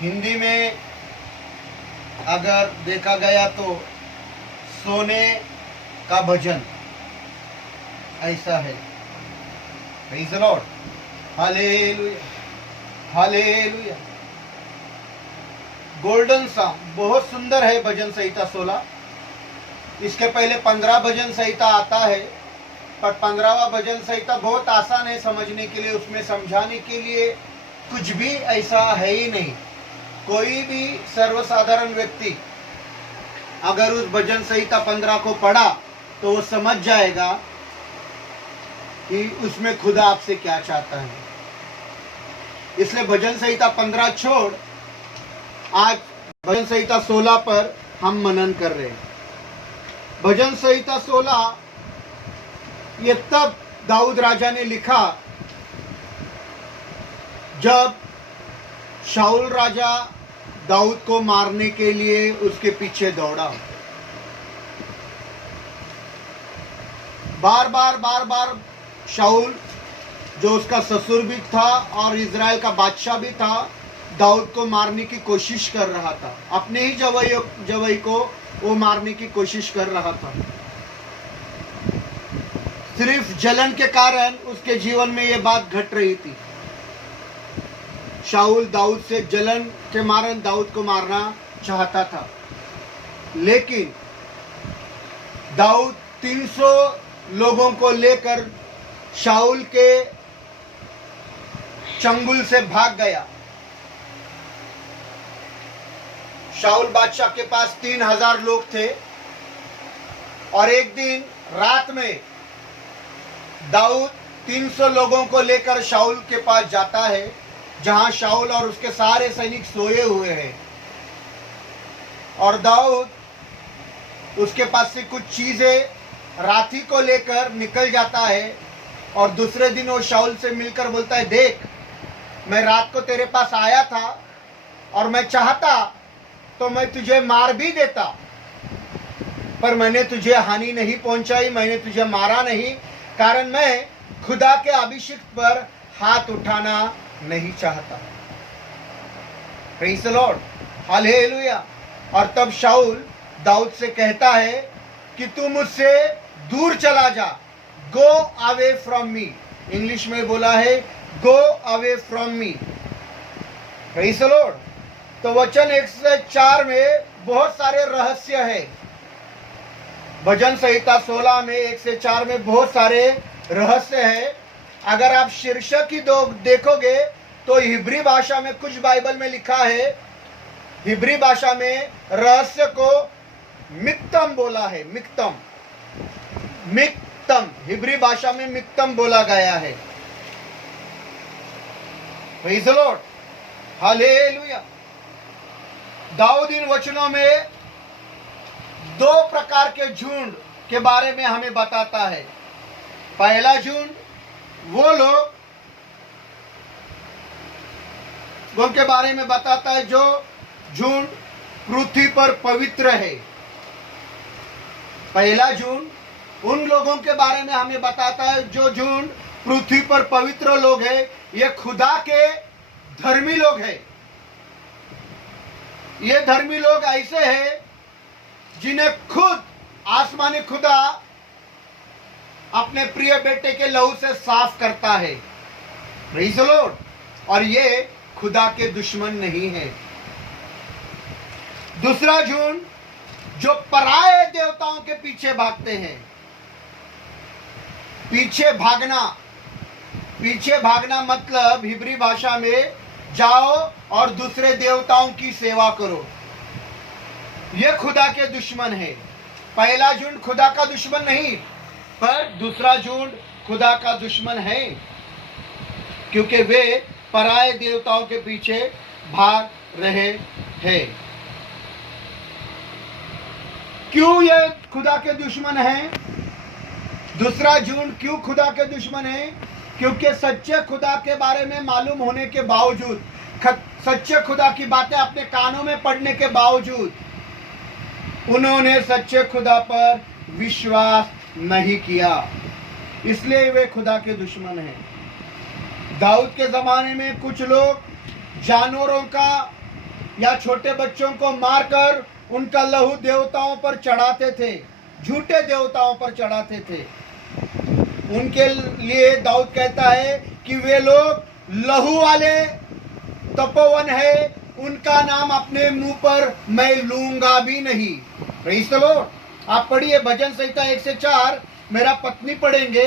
हिंदी में अगर देखा गया तो सोने का भजन ऐसा है। Praise the lord, hallelujah hallelujah. Golden song बहुत सुंदर है भजन संहिता 16। इसके पहले 15 भजन संहिता आता है, पर 15वां भजन संहिता बहुत आसान है समझने के लिए। उसमें समझाने के लिए कुछ भी ऐसा है ही नहीं। कोई भी सर्वसाधारण व्यक्ति अगर उस भजन संहिता 15 को पढ़ा तो वो समझ जाएगा कि उसमें खुदा आपसे क्या चाहता है। इसलिए भजन संहिता 15 छोड़ आज भजन संहिता 16 पर हम मनन कर रहे हैं। भजन संहिता 16 ये तब दाऊद राजा ने लिखा जब शाऊल राजा दाऊद को मारने के लिए उसके पीछे दौड़ा। बार बार शाऊल, जो उसका ससुर भी था और इज़राइल का बादशाह भी था, दाऊद को मारने की कोशिश कर रहा था। अपने ही जवई को वो मारने की कोशिश कर रहा था। सिर्फ जलन के कारण उसके जीवन में ये बात घट रही थी। शाऊल दाऊद से जलन के मारन दाऊद को मारना चाहता था, लेकिन दाऊद 300 लोगों को लेकर शाऊल के चंगुल से भाग गया। शाऊल बादशाह के पास 3000 लोग थे और एक दिन रात में दाऊद 300 लोगों को लेकर शाऊल के पास जाता है, जहां शाऊल और उसके सारे सैनिक सोए हुए हैं। और दाऊद उसके पास से कुछ चीजें राठी को लेकर निकल जाता है और दूसरे दिन वो शाऊल से मिलकर बोलता है, देख, मैं रात को तेरे पास आया था और मैं चाहता तो मैं तुझे मार भी देता, पर मैंने तुझे हानि नहीं पहुंचाई, मैंने तुझे मारा नहीं, कारण मैं खुदा के अभिषिक्त पर हाथ उठाना नहीं चाहता। Praise the lord, hallelujah. और तब शाऊल दाऊद से कहता है कि तू मुझसे दूर चला जा, go away from me. English में बोला है go away from me. Praise the Lord. तो वचन 104 में बहुत सारे रहस्य है। भजन संहिता 16 में 104 में बहुत सारे रहस्य है। अगर आप शीर्षक ही देखोगे तो हिब्री भाषा में, कुछ बाइबल में लिखा है, हिब्री भाषा में रहस्य को मिक्तम बोला है। मिक्तम हिब्री भाषा में मिक्तम बोला गया है। Praise the lord, hallelujah. Daud इन वचनों में 2 प्रकार के झुंड के बारे में हमें बताता है। पहला झुंड वो लोग के बारे में बताता है जो झुंड पृथ्वी पर पवित्र है। पहला झुंड उन लोगों के बारे में हमें बताता है जो झुंड पृथ्वी पर पवित्र लोग हैं। ये खुदा के धर्मी लोग हैं। ये धर्मी लोग ऐसे हैं जिन्हें खुद आसमानी खुदा अपने प्रिय बेटे के लहू से साफ करता है। Praise the Lord. और ये खुदा के दुश्मन नहीं है। दूसरा झुंड जो पराये देवताओं के पीछे भागते हैं। पीछे भागना मतलब हिब्री भाषा में जाओ और दूसरे देवताओं की सेवा करो। यह खुदा के दुश्मन है। पहला झुंड खुदा का दुश्मन नहीं, पर दूसरा झुंड खुदा का दुश्मन है, क्योंकि वे पराये देवताओं के पीछे भाग रहे हैं। क्यों ये खुदा के दुश्मन है? दूसरा झुंड क्यों खुदा के दुश्मन है? क्योंकि सच्चे खुदा के बारे में मालूम होने के बावजूद, सच्चे खुदा की बातें अपने कानों में पढ़ने के बावजूद उन्होंने सच्चे खुदा पर विश्वास नहीं किया, इसलिए वे खुदा के दुश्मन हैं। दाऊद के ज़माने में कुछ लोग जानवरों का या छोटे बच्चों को मारकर उनका लहू देवताओं पर चढ़ाते थे, झूठे देवताओं पर चढ़ाते थे। उनके लिए दाऊद कहता है कि वे लोग लहू वाले तपोवन है, उनका नाम अपने मुंह पर मैं लूंगा भी नहीं। Praise the Lord. आप पढ़िए भजन संहिता 1 से 4, मेरा पत्नी पढ़ेंगे।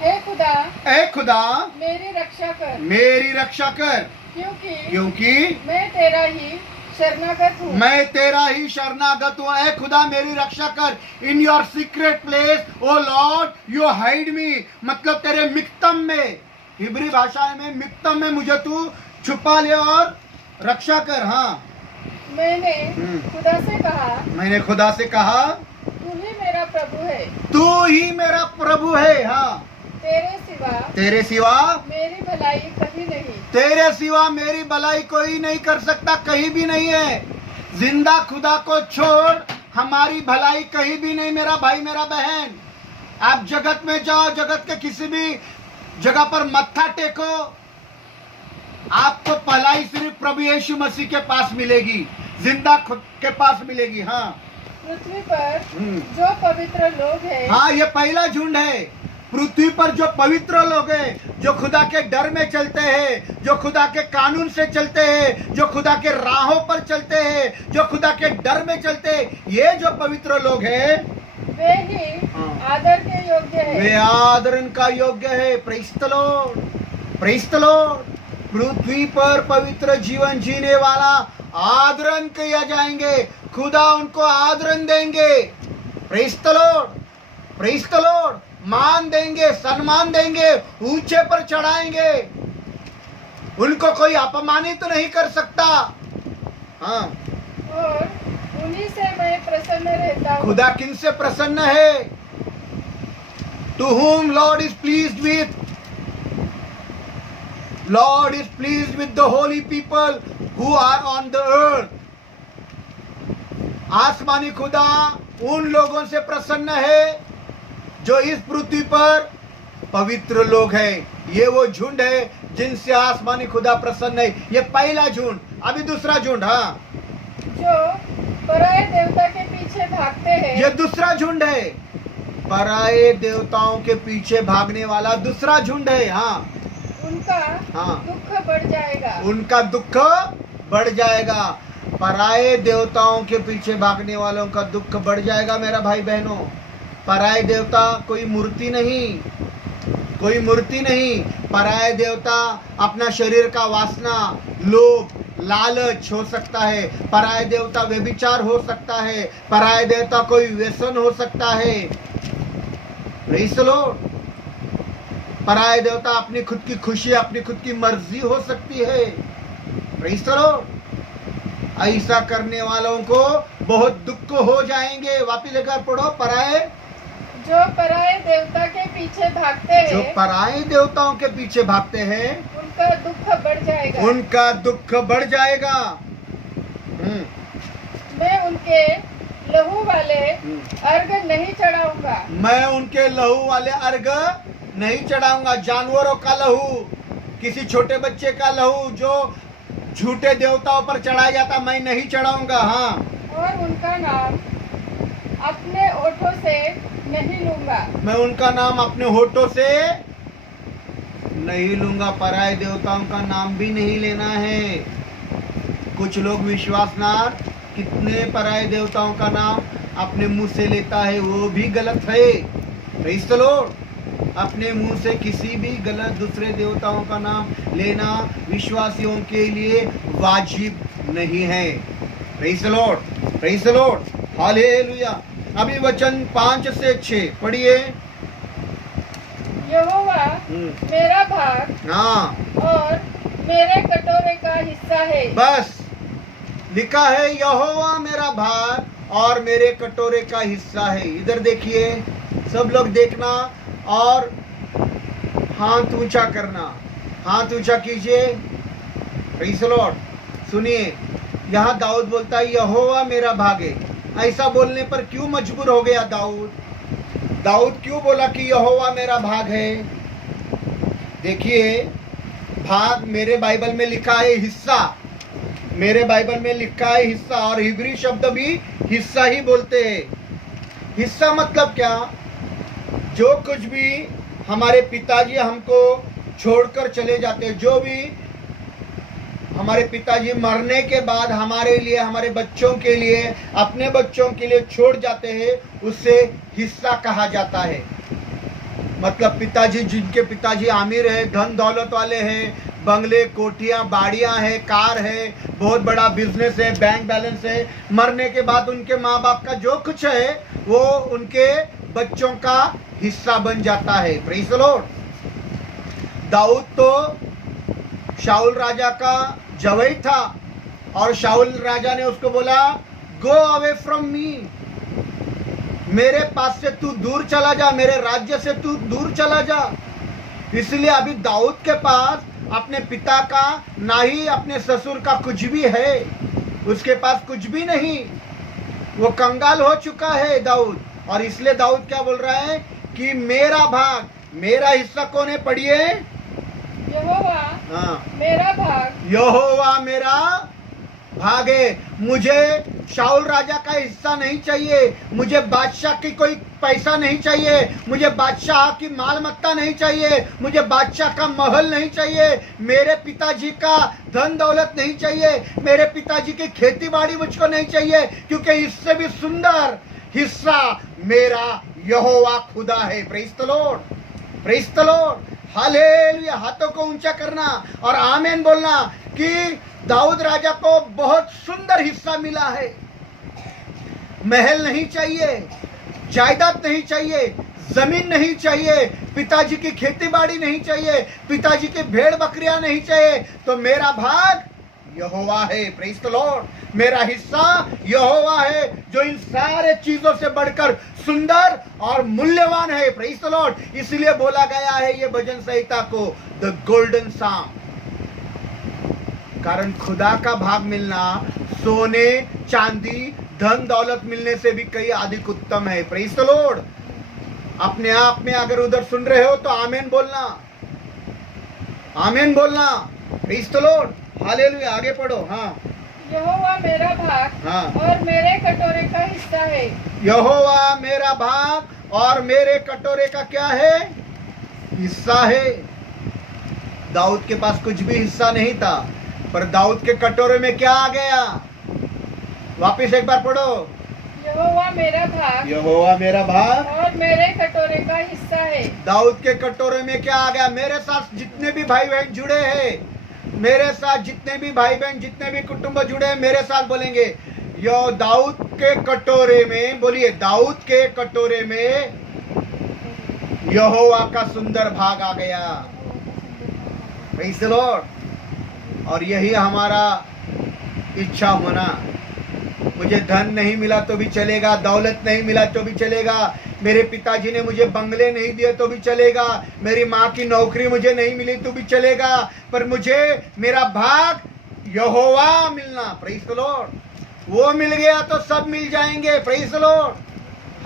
हे खुदा मेरी रक्षा कर, मेरी रक्षा कर, क्योंकि मैं तेरा ही शरणागत हूँ, मैं तेरा ही शरणागत हूँ। ऐ खुदा मेरी रक्षा कर। In your secret place O lord you hide me, मतलब तेरे मिक्तम में, हिब्री भाषा में मिक्तम में मुझे तू छुपा ले और रक्षा कर। हाँ, मैंने खुदा से कहा तू ही मेरा प्रभु है, तू ही मेरा प्रभु है। हाँ, तेरे सिवा मेरी भलाई कहीं नहीं, तेरे सिवा मेरी भलाई कोई नहीं कर सकता, कहीं भी नहीं है। जिंदा खुदा को छोड़ हमारी भलाई कहीं भी नहीं। मेरा भाई, मेरा बहन, आप जगत में जाओ, जगत के किसी भी जगह पर मत्था टेको, आपको भलाई सिर्फ प्रभु यीशु मसीह के पास मिलेगी, जिंदा खुद के पास मिलेगी। हाँ, पृथ्वी पर जो पवित्र लोग हैं, हाँ, ये पहला झुंड है। पृथ्वी पर जो पवित्र लोग हैं, जो खुदा के डर में चलते हैं, जो खुदा के कानून से चलते हैं, जो खुदा के राहों पर चलते हैं, जो खुदा के डर में चलते हैं, ये जो पवित्र लोग हैं वे ही आदर के योग्य है, वे आदरण का योग्य है। Praise the Lord, praise the Lord. पृथ्वी पर पवित्र जीवन जीने वाला आदरण किया जाएंगे, खुदा उनको आदरण देंगे। Praise the Lord, praise the Lord. मान देंगे, सम्मान देंगे, ऊंचे पर चढ़ाएंगे, उनको कोई अपमानित नहीं कर सकता। हाँ, और उन्हीं से मैं प्रसन्न रहता हूँ। खुदा किन से प्रसन्न है? To whom Lord is pleased with, Lord is pleased with the holy people who are on the earth. आसमानी खुदा उन लोगों से प्रसन्न है जो इस पृथ्वी पर पवित्र लोग हैं। ये वो झुंड है जिनसे आसमानी खुदा प्रसन्न है। ये पहला झुंड। अभी दूसरा झुंड। हाँ, जो पराये देवता के पीछे भागते हैं, ये दूसरा झुंड है। पराये देवताओं के पीछे भागने वाला दूसरा झुंड है। हाँ, उनका दुख बढ़ जाएगा, उनका दुख बढ़ जाएगा। पराये देवताओं के पीछे भागने वालों का दुख बढ़ जाएगा। मेरा भाई बहनों, पराये देवता कोई मूर्ति नहीं, कोई मूर्ति नहीं। पराये देवता अपना शरीर का वासना, लोभ, लालच हो सकता है। पराये देवता व्यभिचार हो सकता है। पराये देवता कोई व्यसन हो सकता है। Praise the Lord. पराये देवता अपनी खुद की खुशी, अपनी खुद की मर्जी हो सकती है। Praise the Lord. ऐसा करने वालों को बहुत दुख हो जाएंगे। वापिस लेकर पढ़ो। जो पराये देवता के पीछे भागते हैं, जो पराये देवताओं के पीछे भागते हैं, उनका दुख बढ़ जाएगा, उनका दुख बढ़ जाएगा। मैं उनके लहू वाले अर्घ नहीं चढ़ाऊंगा, मैं उनके लहू वाले अर्घ नहीं चढ़ाऊंगा। जानवरों का लहू, किसी छोटे बच्चे का लहू जो झूठे देवताओं पर चढ़ाया जाता, मैं नहीं चढ़ाऊंगा। हाँ, और उनका नाम अपने होठों से नहीं लूंगा, मैं उनका नाम अपने होठों से नहीं लूंगा। पराये देवताओं का नाम भी नहीं लेना है। कुछ लोग विश्वासनाथ कितने पराये देवताओं का नाम अपने मुंह से लेता है, वो भी गलत है। Praise the Lord. अपने मुंह से किसी भी गलत दूसरे देवताओं का नाम लेना विश्वासियों के लिए वाजिब नहीं है। Praise the Lord, praise the lord, hallelujah. अभी वचन 5 से 6 पढ़िए। यहोवा मेरा भाग, हाँ, और मेरे कटोरे का हिस्सा है। बस लिखा है, यहोवा मेरा भाग और मेरे कटोरे का हिस्सा है। इधर देखिए, सब लोग देखना और हाथ ऊंचा करना। हाथ ऊंचा कीजिए। Praise the Lord. सुनिए, यहाँ दाऊद बोलता है यहोवा मेरा भाग है। ऐसा बोलने पर क्यों मजबूर हो गया दाऊद? दाऊद क्यों बोला कि यहोवा मेरा भाग है? देखिए, भाग मेरे बाइबल में लिखा है हिस्सा, मेरे बाइबल में लिखा है हिस्सा, और हिब्री शब्द भी हिस्सा ही बोलते हैं। हिस्सा मतलब क्या? जो कुछ भी हमारे पिताजी हमको छोड़कर चले जाते हैं, जो भी हमारे पिताजी मरने के बाद हमारे लिए, हमारे बच्चों के लिए, अपने बच्चों के लिए छोड़ जाते हैं, उससे हिस्सा कहा जाता है। मतलब पिताजी, जिनके पिताजी आमिर है, धन दौलत वाले हैं, बंगले, कोठियां, बाड़ियां हैं, कार है, बहुत बड़ा बिजनेस है, बैंक बैलेंस है, मरने के बाद उनके माँ बाप का जो कुछ है वो उनके बच्चों का हिस्सा बन जाता है। Praise the Lord. दाऊद तो शाऊल राजा का जवाई था, और शाऊल राजा ने उसको बोला, गो अवे फ्रॉम मी, मेरे पास से तू दूर चला जा, मेरे राज्य से तू दूर चला जा। इसलिए अभी दाऊद के पास अपने पिता का, ना ही अपने ससुर का कुछ भी है, उसके पास कुछ भी नहीं, वो कंगाल हो चुका है दाऊद। और इसलिए दाऊद क्या बोल रहा है कि मेरा भाग, मेरा हिस्सा कौन है? पढ़िए, यहोवा मेरा भाग, यहोवा मेरा भाग है। मुझे शाऊल राजा का हिस्सा नहीं चाहिए, मुझे बादशाह की कोई पैसा नहीं चाहिए, मुझे बादशाह की माल मत्ता नहीं चाहिए, मुझे बादशाह का महल नहीं चाहिए, मेरे पिताजी का धन दौलत नहीं चाहिए, मेरे पिताजी की खेती बाड़ी मुझको नहीं चाहिए, क्योंकि इससे भी सुंदर हिस्सा मेरा यहोवा खुदा है। Praise the Lord, praise the lord, hallelujah. हाथों को ऊंचा करना और आमीन बोलना कि दाऊद राजा को बहुत सुंदर हिस्सा मिला है। महल नहीं चाहिए, जायदाद नहीं चाहिए, जमीन नहीं चाहिए, पिताजी की खेती बाड़ी नहीं चाहिए, पिताजी की भेड़ बकरियां नहीं चाहिए, तो मेरा भाग यहोवा है। Praise the Lord. मेरा हिस्सा यहोवा है, जो इन सारे चीजों से बढ़कर सुंदर और मूल्यवान है। Praise the Lord. इसलिए बोला गया है ये भजन संहिता को द गोल्डन साम, कारण खुदा का भाग मिलना सोने चांदी धन दौलत मिलने से भी कई अधिक उत्तम है। Praise the Lord. अपने आप में अगर उधर सुन रहे हो तो आमीन बोलना, आमीन बोलना। Praise the lord, hallelujah. आगे पढ़ो। हाँ, यहोवा मेरा भाग, हाँ, और मेरे कटोरे का हिस्सा है। यहोवा मेरा भाग और मेरे कटोरे का क्या है? हिस्सा है। दाऊद के पास कुछ भी हिस्सा नहीं था, पर दाऊद के कटोरे में क्या आ गया? वापिस एक बार पढ़ो। यहोवा मेरा भाग, यहोवा मेरा भाग और मेरे कटोरे का हिस्सा है। दाऊद के कटोरे में क्या आ गया? मेरे साथ जितने भी भाई बहन जुड़े हैं, मेरे साथ जितने भी भाई बहन, जितने भी कुटुंब जुड़े हैं, मेरे साथ बोलेंगे, यो दाऊद के कटोरे में, बोलिए, दाऊद के कटोरे में यहोवा का सुंदर भाग आ गया। Praise the Lord. और यही हमारा इच्छा होना। मुझे धन नहीं मिला तो भी चलेगा, दौलत नहीं मिला तो भी चलेगा, मेरे पिताजी ने मुझे बंगले नहीं दिए तो भी चलेगा, मेरी माँ की नौकरी मुझे नहीं मिली तो भी चलेगा, पर मुझे मेरा भाग यहोवा मिलना। Praise the Lord. वो मिल गया तो सब मिल जाएंगे। Praise the lord,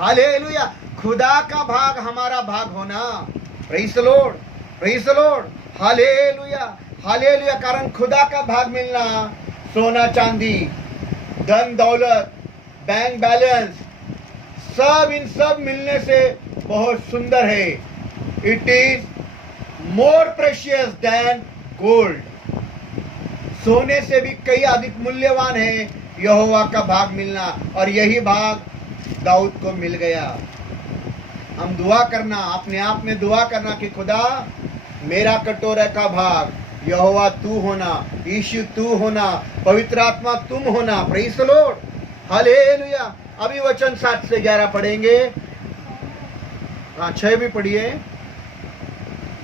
hallelujah. खुदा का भाग हमारा भाग होना। Praise the Lord, praise the lord, hallelujah, hallelujah. कारण खुदा का भाग मिलना, सोना चांदी धन दौलत बैंक बैलेंस सब, इन सब मिलने से बहुत सुंदर है। It is more precious than gold. सोने से भी कई अधिक मूल्यवान है यहोवा का भाग मिलना, और यही भाग दाऊद को मिल गया। हम दुआ करना, अपने आप में दुआ करना कि खुदा मेरा कटोरे का भाग यहोवा तू होना, यीशु तू होना, पवित्र आत्मा तुम होना। Praise the lord, hallelujah. अभी वचन 7 से 11 पढ़ेंगे। हाँ, 6 भी पढ़िए।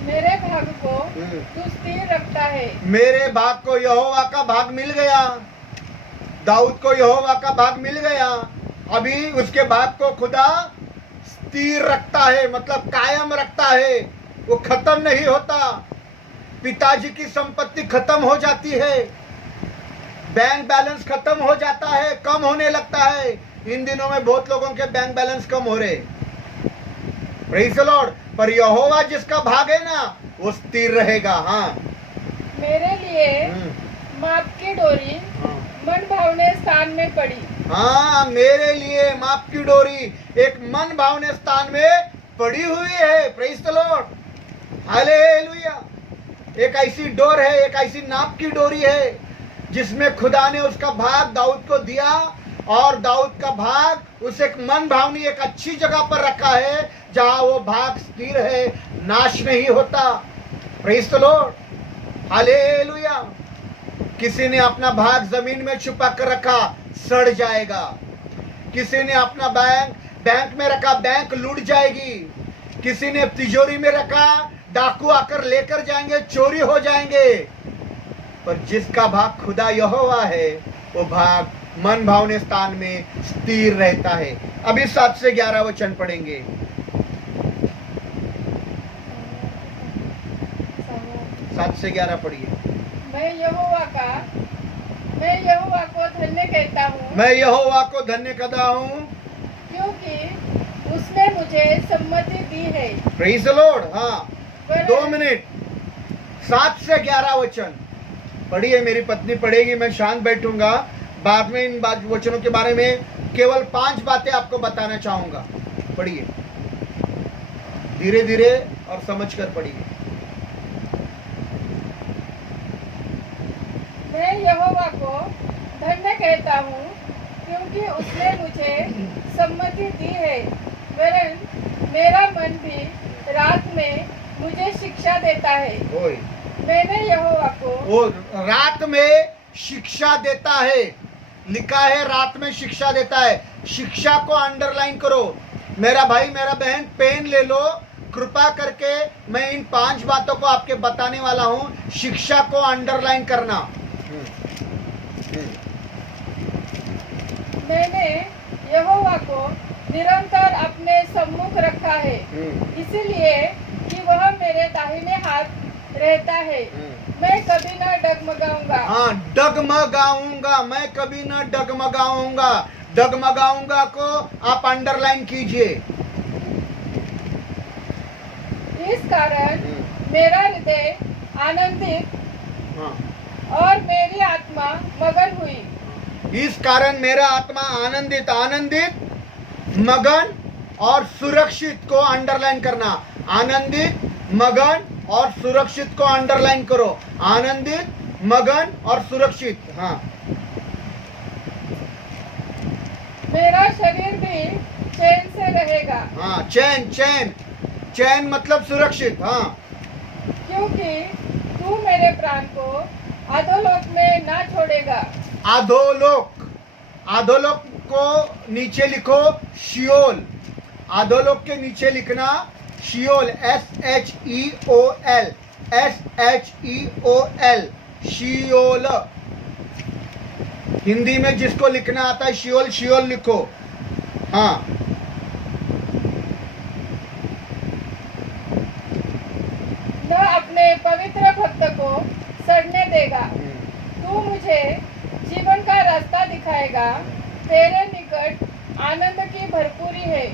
मेरे भाग को तू स्थिर रखता है। मेरे भाग को यहोवा का भाग मिल गया। दाऊद को यहोवा का भाग मिल गया। अभी उसके भाग को खुदा स्थिर रखता है, मतलब कायम रखता है, वो खत्म नहीं होता। पिताजी की संपत्ति खत्म हो जाती है, बैंक बैलेंस खत्म हो जाता है, कम होने लगता है। इन दिनों में बहुत लोगों के बैंक बैलेंस कम हो रहे। Praise the Lord. पर यहोवा जिसका भाग है ना, वो स्थिर रहेगा। हाँ मेरे लिए माप की डोरी हाँ मन भावने स्थान में पड़ी। हाँ, मेरे लिए माप की डोरी एक मन भावने स्थान में पड़ी हुई है। Praise the lord, hallelujah. एक ऐसी डोर है, एक ऐसी नाप की डोरी है जिसमें खुदा ने उसका भाग दाऊद को दिया, और दाऊद का भाग उस एक मन भावनी एक अच्छी जगह पर रखा है जहां वो भाग स्थिर है, नाश नहीं होता। Praise the lord, hallelujah. किसी ने अपना भाग जमीन में छुपा कर रखा, सड़ जाएगा। किसी ने अपना बैंक में रखा, बैंक लूट जाएगी। किसी ने तिजोरी में रखा, डाकू आकर लेकर जाएंगे, चोरी हो जाएंगे। पर जिसका भाग खुदा यहोवा है, वो भाग मन भावने स्थान में स्थिर रहता है। अभी 7 से 11 वचन पढ़ेंगे। 7 से 11 पढ़िए। मैं यहोवा को धन्य कहता हूँ, मैं यहोवा को धन्य कहता हूँ क्योंकि उसने मुझे सम्मति दी है। Praise the Lord. हाँ, 2 मिनट। 7 से 11 वचन पढ़िए। मेरी पत्नी पढ़ेगी, मैं शांत बैठूंगा। बाद में इन वचनों के बारे में केवल 5 बातें आपको बताना चाहूंगा। पढ़िए, धीरे धीरे और समझ कर पढ़िए। मैं यहोवा को धन्य कहता हूँ क्योंकि उसने मुझे सम्मति दी है, वरन मेरा मन भी रात में मुझे शिक्षा देता है। मैंने यहोवा को, वो रात में शिक्षा देता है, लिखा है रात में शिक्षा देता है। शिक्षा को अंडरलाइन करो। मेरा भाई, मेरा बहन, पेन ले लो, कृपा करके मैं इन 5 बातों को आपके बताने वाला हूं। शिक्षा को अंडरलाइन करना। मैंने यहोवा को निरंतर अपने सम्मुख रखा है, इसलिए कि वह मेरे दाहिने हाथ रहता है। मैं कभी न डगमगाऊंगा। हाँ, डगमगाऊंगा, मैं कभी न डगमगाऊंगा। डगमगाऊंगा को आप अंडरलाइन कीजिए। इस कारण मेरा हृदय आनंदित और मेरी आत्मा मगन हुई। इस कारण मेरा आत्मा आनंदित, मगन और सुरक्षित को अंडरलाइन करना। आनंदित, मगन और सुरक्षित को अंडरलाइन करो। आनंदित, मगन और सुरक्षित। हाँ, मेरा शरीर भी चैन से रहेगा। हाँ, चैन मतलब सुरक्षित। हाँ, क्योंकि तू मेरे प्राण को अधोलोक में ना छोड़ेगा। अधोलोक को नीचे लिखो, शियोल। अधोलोक के नीचे लिखना शियोल, SHEOL, शियोल। हिंदी में जिसको लिखना आता है शियोल लिखो। हाँ, न अपने पवित्र भक्त को सड़ने देगा। तू मुझे जीवन का रास्ता दिखाएगा। तेरे निकट आनंद की भरपूरी है।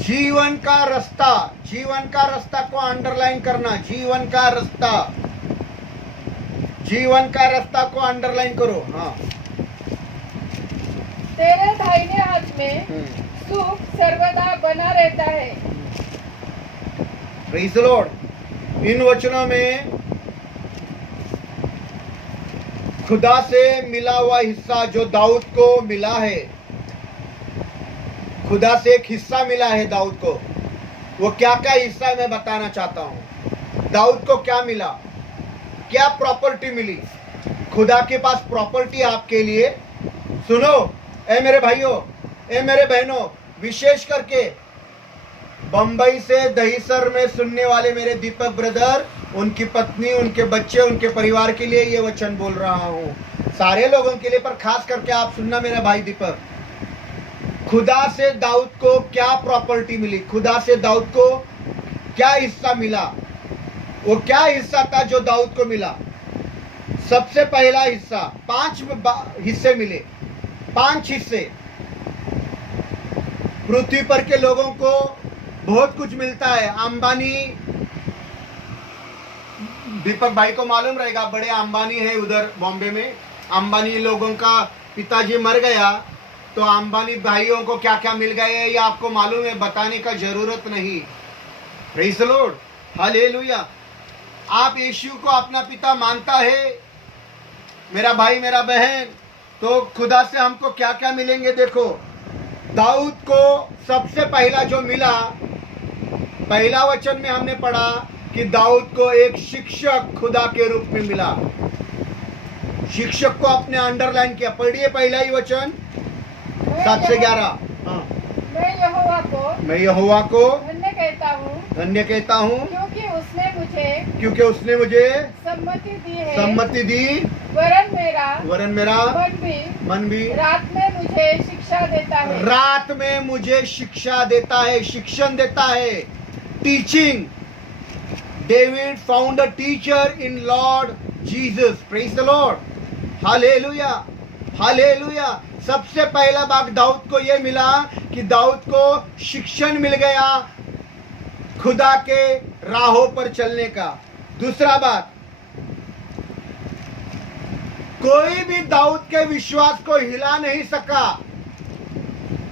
जीवन का रास्ता को अंडरलाइन करना। जीवन का रास्ता को अंडरलाइन करो। हाँ, तेरे दाहिने हाथ में सुख सर्वदा बना रहता है। Praise the Lord. इन वचनों में खुदा से मिला हुआ हिस्सा जो दाऊद को मिला है, खुदा से एक हिस्सा मिला है दाऊद को। वो क्या क्या हिस्सा है मैं बताना चाहता हूं। दाऊद को क्या मिला, क्या प्रॉपर्टी मिली। खुदा के पास प्रॉपर्टी आपके लिए। सुनो ए मेरे भाइयों, ए मेरे बहनों, विशेष करके बंबई से दहीसर में सुनने वाले मेरे दीपक ब्रदर, उनकी पत्नी, उनके बच्चे, उनके परिवार के लिए ये वचन बोल रहा हूं। सारे लोगों के लिए, पर खास करके आप सुनना मेरा भाई दीपक। खुदा से दाऊद को क्या प्रॉपर्टी मिली, खुदा से दाऊद को क्या हिस्सा मिला। वो क्या हिस्सा था जो दाऊद को मिला। सबसे पहला हिस्सा, 5 हिस्से मिले। 5 हिस्से। पृथ्वी पर के लोगों को बहुत कुछ मिलता है। अंबानी दीपक भाई को मालूम रहेगा, बड़े अंबानी है उधर बॉम्बे में। अंबानी लोगों का पिताजी मर गया तो अंबानी भाइयों को क्या क्या मिल गए ये आपको मालूम है, बताने का जरूरत नहीं। Praise the lord, hallelujah. आप यीशु को अपना पिता मानता है मेरा भाई मेरा बहन, तो खुदा से हमको क्या क्या मिलेंगे। देखो, दाऊद को सबसे पहला जो मिला, पहला वचन में हमने पढ़ा कि दाऊद को एक शिक्षक खुदा के रूप में मिला। शिक्षक को आपने अंडरलाइन किया, पढ़िए पहला ही वचन 7 से 11। मैं यहोवा को धन्य कहता हूँ क्योंकि उसने मुझे सम्मति दी वरन मेरा मन भी रात में मुझे शिक्षा देता है, शिक्षण देता है, teaching. David found a teacher in Lord Jesus. Praise the lord, hallelujah, hallelujah. सबसे पहला भाग दाऊद को यह मिला कि दाऊद को शिक्षण मिल गया खुदा के राहों पर चलने का। दूसरा बात, कोई भी दाऊद के विश्वास को हिला नहीं सका।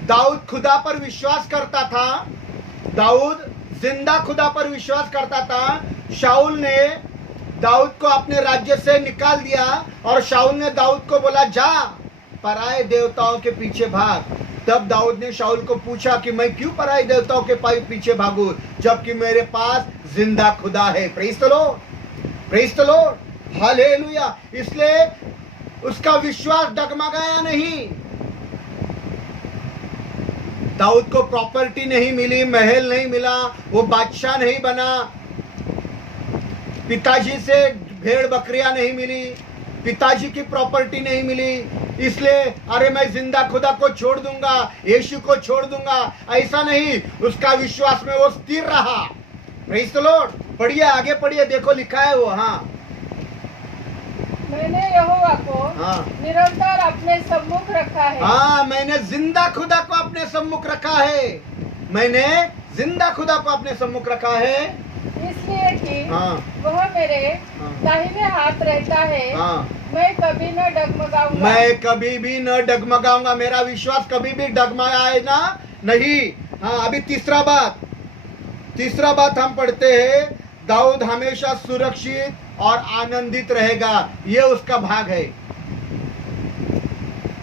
दाऊद खुदा पर विश्वास करता था, दाऊद जिंदा खुदा पर विश्वास करता था। शाऊल ने दाऊद को अपने राज्य से निकाल दिया और शाऊल ने दाऊद को बोला जा पराये देवताओं के पीछे भाग। तब दाऊद ने शाऊल को पूछा कि मैं क्यों पराये देवताओं के पीछे भागूं जबकि मेरे पास जिंदा खुदा है। Praise the Lord, praise the lord, hallelujah. इसलिए उसका विश्वास डगमगाया नहीं। दाऊद को प्रॉपर्टी नहीं मिली, महल नहीं मिला, वो बादशाह नहीं बना, पिताजी से भेड़ बकरियां नहीं मिली, पिताजी की प्रॉपर्टी नहीं मिली, इसलिए अरे मैं जिंदा खुदा को छोड़ दूंगा, यीशु को छोड़ दूंगा, ऐसा नहीं। उसका विश्वास में वो स्थिर रहा। Praise the Lord. पढ़िए, आगे पढ़िए, देखो लिखा है वो। हाँ, मैंने यहोवा को निरंतर अपने सम्मुख रखा है। हाँ, मैंने जिंदा खुदा को अपने सम्मुख रखा है, मैंने जिंदा खुदा को अपने सम्मुख रखा है, इसलिए कि वह मेरे दाहिने हाथ रहता है। मैं कभी न डगमगाऊंगा, मैं कभी भी न डगमगाऊंगा, मेरा विश्वास कभी भी डगमगाएगा नहीं। हाँ, अभी तीसरा बात हम पढ़ते हैं, दाऊद हमेशा सुरक्षित और आनंदित रहेगा। ये उसका भाग है।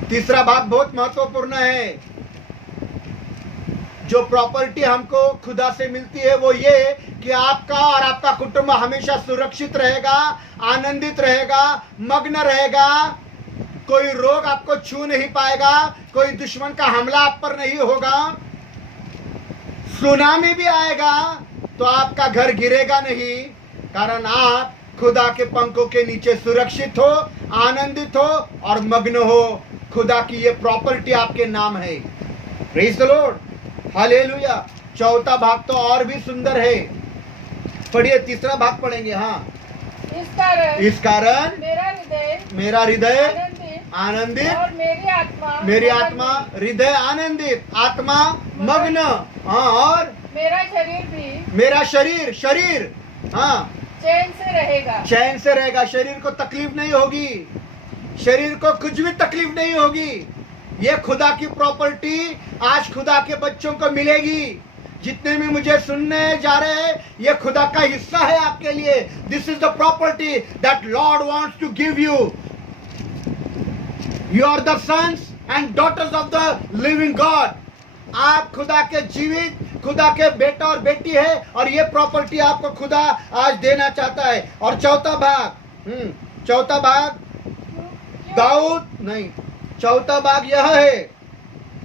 तीसरा भाग बहुत महत्वपूर्ण है। जो प्रॉपर्टी हमको खुदा से मिलती है वो ये कि आपका और आपका कुटुंब हमेशा सुरक्षित रहेगा, आनंदित रहेगा, मग्न रहेगा। कोई रोग आपको छू नहीं पाएगा, कोई दुश्मन का हमला आप पर नहीं होगा। सुनामी भी आएगा तो आपका घर गिरेगा नहीं, कारण आप खुदा के पंखों के नीचे सुरक्षित हो, आनंदित हो और मग्न हो। खुदा की ये प्रॉपर्टी आपके नाम है। Praise the lord, hallelujah. चौथा भाग तो और भी सुंदर है, पढ़िए, तीसरा भाग पढ़ेंगे। हाँ, इस कारण मेरा हृदय आनंदित और मेरी आत्मा हृदय आनंदित, आत्मा मग्न। हाँ, और मेरा शरीर हाँ चैन से रहेगा। शरीर को तकलीफ नहीं होगी, शरीर को कुछ भी तकलीफ नहीं होगी। ये खुदा की प्रॉपर्टी आज खुदा के बच्चों को मिलेगी। जितने भी मुझे सुनने जा रहे हैं, ये खुदा का हिस्सा है आपके लिए। This is the property that Lord wants to give you. You are the sons and daughters of the living God. आप खुदा के जीवित, खुदा के बेटा और बेटी है, और ये प्रॉपर्टी आपको खुदा आज देना चाहता है। और चौथा भाग यह है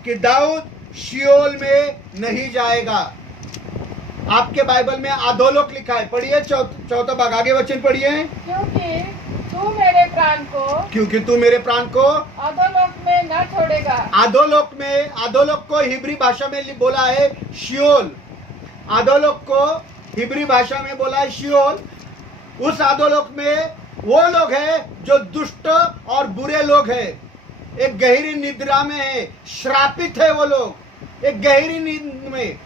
कि दाऊद शियोल में नहीं जाएगा। आपके बाइबल में अधोलोक लिखा है, पढ़िए चौथा भाग, आगे वचन पढ़िए। क्योंकि तू मेरे प्राण को अधोलोक में न छोड़ेगा। अधोलोक को हिब्री भाषा में बोला है शियोल। अधोलोक को हिब्री भाषा में बोला है शियोल। उस अधोलोक में वो लोग हैं जो दुष्ट और बुरे लोग हैं, एक गहरी निद्रा में है, श्रापित है वो लोग। एक गहरी नींद में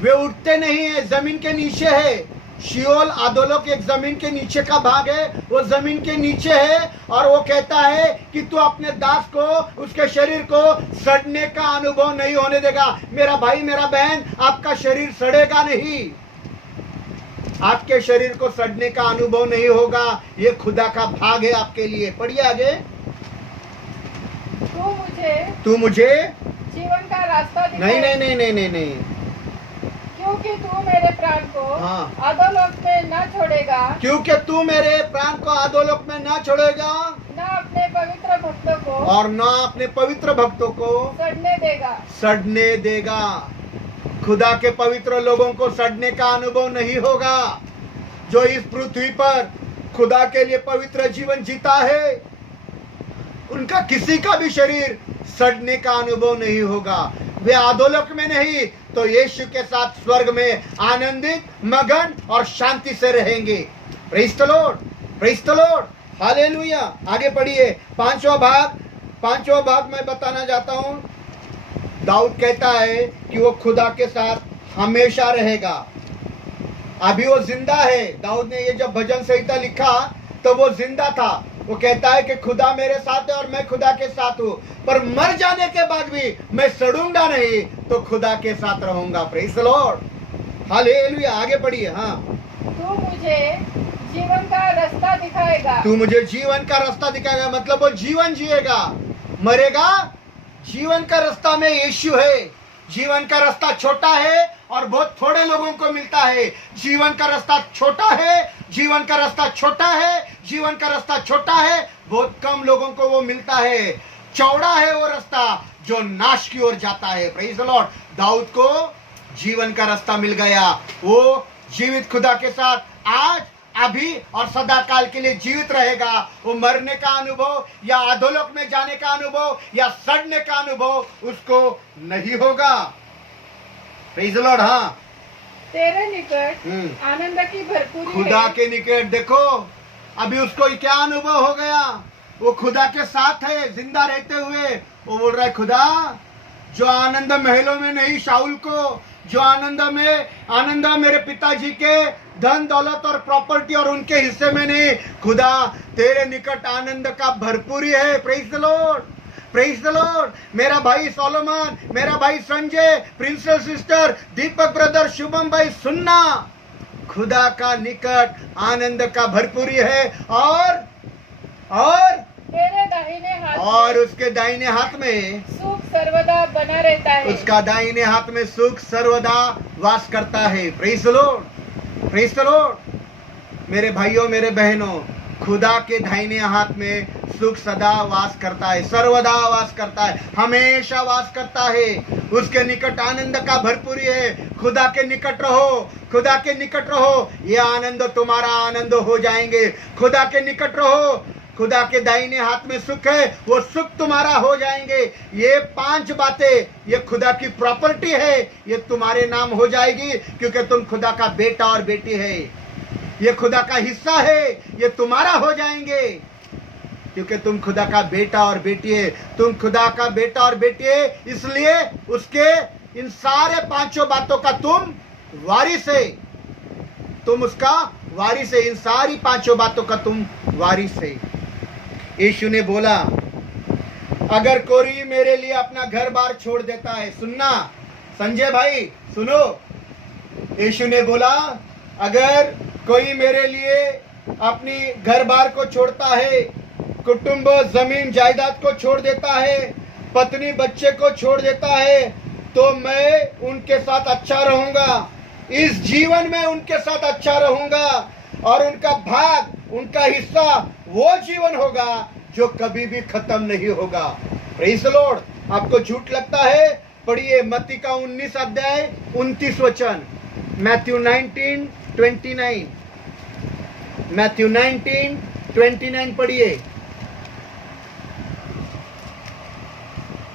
वे उठते नहीं है, जमीन के नीचे है, शियोल अधोलोक एक जमीन के नीचे का भाग है, वो जमीन के नीचे है। और वो कहता है कि तू अपने दास को, उसके शरीर को सड़ने का अनुभव नहीं होने देगा। मेरा भाई, मेरा बहन, आपका शरीर सड़ेगा नहीं, आपके शरीर को सड़ने का अनुभव नहीं होगा। ये खुदा का भाग है आपके लिए। पढ़िए आगे। तू मुझे जीवन का रास्ता नहीं नहीं नहीं नहीं नहीं नहीं, क्योंकि तू मेरे प्राण को हाँ। अधोलोक में न छोड़ेगा, क्योंकि तू मेरे प्राण को अधोलोक में ना छोड़ेगा, न अपने पवित्र भक्तों को और न अपने पवित्र भक्तों को सड़ने देगा। खुदा के पवित्र लोगों को सड़ने का अनुभव नहीं होगा। जो इस पृथ्वी पर खुदा के लिए पवित्र जीवन जीता है, उनका किसी का भी शरीर सड़ने का अनुभव नहीं होगा। वे अधोलोक में नहीं तो यीशु के साथ स्वर्ग में आनंदित, मगन और शांति से रहेंगे। Praise the Lord, praise the lord, hallelujah. आगे पढ़िए। पांचवा भाग मैं बताना चाहता हूं। दाऊद कहता है कि वो खुदा के साथ हमेशा रहेगा। अभी वो जिंदा है। दाऊद ने ये जब भजन संहिता लिखा तो वो जिंदा था। वो कहता है कि खुदा मेरे साथ है और मैं खुदा के साथ हूँ, पर मर जाने के बाद भी मैं सड़ूंगा नहीं, तो खुदा के साथ रहूंगा। Praise the lord, hallelujah. आगे पढ़िए। हाँ, तू मुझे जीवन का रास्ता दिखाएगा। तू मुझे जीवन का रास्ता दिखाएगा, मतलब वो जीवन जिएगा, मरेगा। जीवन का रास्ता में यीशु है। जीवन का रास्ता छोटा है और बहुत थोड़े लोगों को मिलता है। जीवन का रास्ता छोटा है, जीवन का रास्ता छोटा है, जीवन का रास्ता छोटा है, बहुत कम लोगों को वो मिलता है। चौड़ा है वो रास्ता जो नाश की ओर जाता है। Praise the Lord. दाऊद को जीवन का रास्ता मिल गया। वो जीवित खुदा के साथ आज, अभी और सदा काल के लिए जीवित रहेगा। वो मरने का अनुभव या अधोलोक में जाने का अनुभव या सड़ने का अनुभव उसको नहीं होगा। Praise the Lord. हाँ, तेरे निकट आनंद की भरपूरी खुदा है। के निकट देखो, अभी उसको क्या अनुभव हो गया। वो खुदा के साथ है जिंदा रहते हुए। वो बोल रहा है, खुदा जो आनंद महलों में नहीं शाऊल को, जो आनंद मेरे पिताजी के धन दौलत और प्रॉपर्टी और उनके हिस्से में नहीं, खुदा तेरे निकट आनंद का भरपूरी है। Praise the Lord, praise the Lord. मेरा भाई सोलोमन, मेरा भाई संजय, प्रिंसेस सिस्टर, दीपक ब्रदर, शुभम भाई, सुनना, खुदा का निकट आनंद का भरपूरी है। और तेरे दाहिने हाथ और में उसके दाहिने हाथ में सुख सर्वदा बना रहता है। उसका दाहिने हाथ में सुख सर्वदा वास करता है। Praise the Lord, praise the Lord. मेरे भाइयों, मेरे बहनों, खुदा के दाहिने हाथ में सुख सदा वास करता है, सर्वदा वास करता है, हमेशा वास करता है। उसके निकट आनंद का भरपूरी है। खुदा के निकट रहो, खुदा के निकट रहो, ये आनंद तुम्हारा आनंद हो जाएंगे। खुदा के निकट रहो, खुदा के दाहिने हाथ में सुख है, वो सुख तुम्हारा हो जाएंगे। ये 5 बातें, ये खुदा की प्रॉपर्टी है, ये तुम्हारे नाम हो जाएगी, क्योंकि तुम खुदा का बेटा और बेटी है। ये खुदा का हिस्सा है, ये तुम्हारा हो जाएंगे, क्योंकि तुम खुदा का बेटा और बेटी है। तुम खुदा का बेटा और बेटी है, इसलिए उसके इन सारे 5 बातों का तुम वारिस है। तुम उसका वारिस है। इन सारी 5 बातों का तुम वारिस है। यीशु ने बोला, अगर कोई मेरे लिए अपना घर बार छोड़ देता है, सुनना संजय भाई, सुनो। यीशु ने बोला, अगर कोई मेरे लिए अपनी घर बार को छोड़ता है, कुटुंब, जमीन जायदाद को छोड़ देता है, पत्नी बच्चे को छोड़ देता है, तो मैं उनके साथ अच्छा रहूंगा। इस जीवन में उनके साथ अच्छा रहूंगा और उनका भाग, उनका हिस्सा वो जीवन होगा जो कभी भी खत्म नहीं होगा। Praise the Lord. आपको झूठ लगता है? पढ़िए मत्ती का 19 अध्याय 29 वचन, मैथ्यू 19:29, मैथ्यू 19:29 पढ़िए।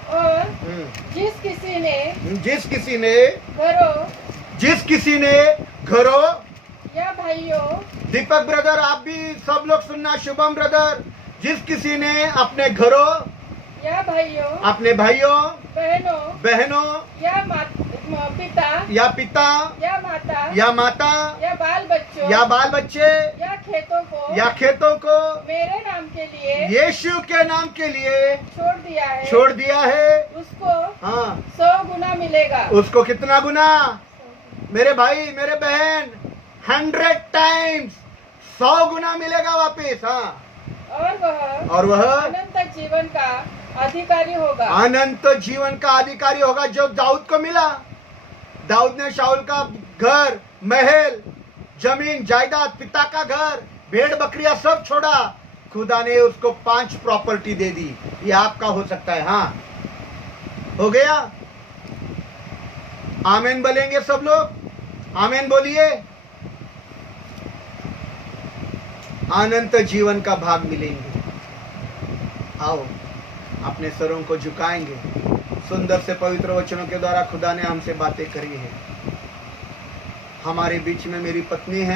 और जिस किसी ने घरों या भाइयों, दीपक ब्रदर आप भी सब लोग सुनना, शुभम ब्रदर, जिस किसी ने अपने घरों या भाइयों, अपने भाइयों बहनों बहनों या पिता या पिता या माता या माता या बाल बच्चों या बाल बच्चे या खेतों को या खेतों को मेरे नाम के लिए यीशु के नाम के लिए छोड़ दिया है उसको हाँ 100 गुना मिलेगा। उसको कितना गुना? मेरे भाई मेरे बहन 100 टाइम्स 100 गुना मिलेगा वापिस। हाँ और वह अनंत जीवन का अधिकारी होगा। अनंत जीवन का अधिकारी होगा जो दाऊद को मिला। दाऊद ने शाऊल का घर, महल, जमीन जायदाद, पिता का घर, भेड़ बकरियां सब छोड़ा। खुदा ने उसको 5 प्रॉपर्टी दे दी। ये आपका हो सकता है। हाँ हो गया। आमीन बोलेंगे सब लोग? आमीन बोलिए। अनंत जीवन का भाग मिलेंगे। आओ अपने सरों को झुकाएंगे। सुंदर से पवित्र वचनों के द्वारा खुदा ने हमसे बातें करी है। हमारे बीच में मेरी पत्नी है।